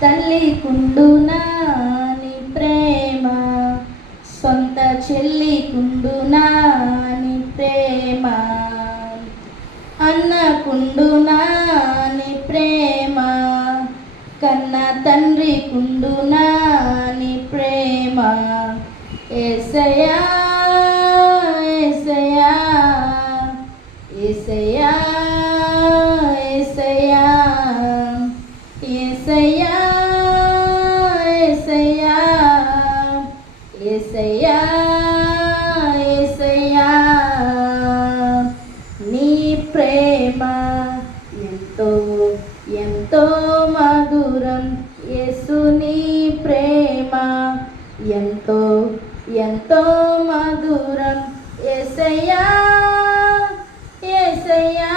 తల్లికుండునా నీ ప్రేమ, సొంత చెల్లికుండునా నీ ప్రేమ, అన్నకుండునా నీ ప్రేమ, కన్న తండ్రికుండునా నీ ప్రేమ. యేసయ్యా యేసయ్యా యేసయ్యా యేసయ్యా యేసయ్యా యేసయ్యా యేసయ్యా యేసయ్యా. నీ ప్రేమ ఎంతో ఎంతో మధురం, యేసు నీ ప్రేమ ఎంతో ఎంతో మధురం. యేసయ్యా యేసయ్యా